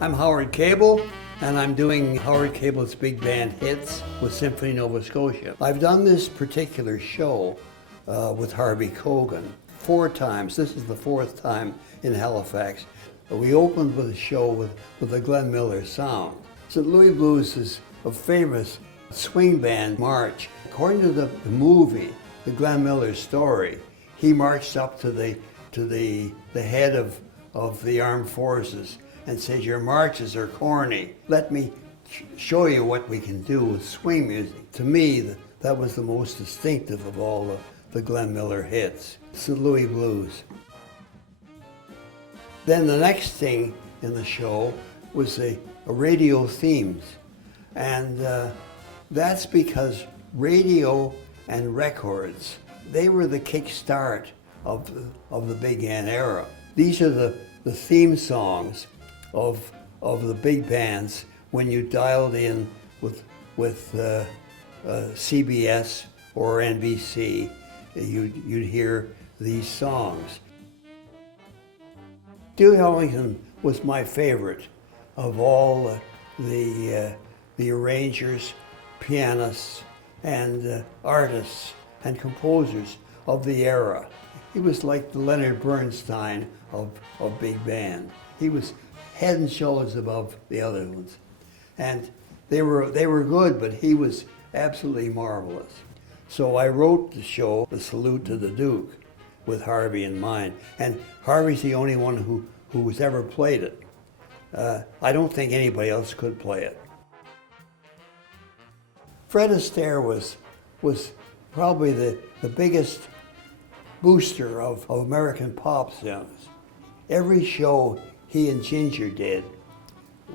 I'm Howard Cable, and I'm doing Howard Cable's Big Band Hits with Symphony Nova Scotia. I've done this particular show with Harvey Kogan 4 times. This is the 4th time in Halifax. We opened with a show with the Glenn Miller sound. St. Louis Blues is a famous swing band march. According to the movie, the Glenn Miller story, he marched up to the head of the armed forces and says, "Your marches are corny. Let me show you what we can do with swing music." To me, that was the most distinctive of all the Glenn Miller hits, St. Louis Blues. Then the next thing in the show was a Radial Themes. And that's because radio and records, they were the kickstart of the big band era. These are the theme songs of the big bands when you dialed in with CBS or NBC. You'd hear these songs. Duke Ellington was my favorite of all the arrangers, pianists, and artists and composers of the era. He was like the Leonard Bernstein of big band. He was head and shoulders above the other ones. And they were good, but he was absolutely marvelous. So I wrote the show, The Salute to the Duke, with Harvey in mind. And Harvey's the only one who has ever played it. I don't think anybody else could play it. Fred Astaire was probably the biggest booster of American pop songs. Every show he and Ginger did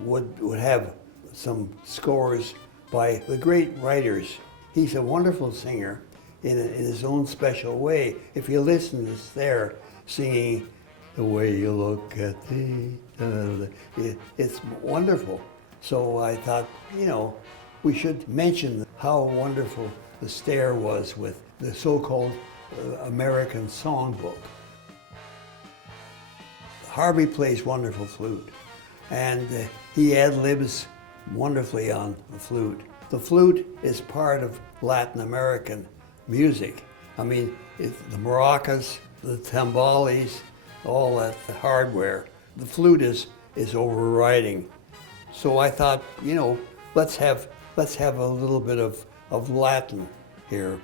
would have some scores by the great writers. He's a wonderful singer in his own special way. If you listen to Astaire singing "The Way You Look at Me," it's wonderful. So I thought, we should mention how wonderful Astaire was with the so-called American Songbook. Harvey plays wonderful flute, and he ad-libs wonderfully on the flute. The flute is part of Latin American music. I mean, the maracas, the timbales, all that hardware. The flute is overriding. So I thought, let's have a little bit of Latin here.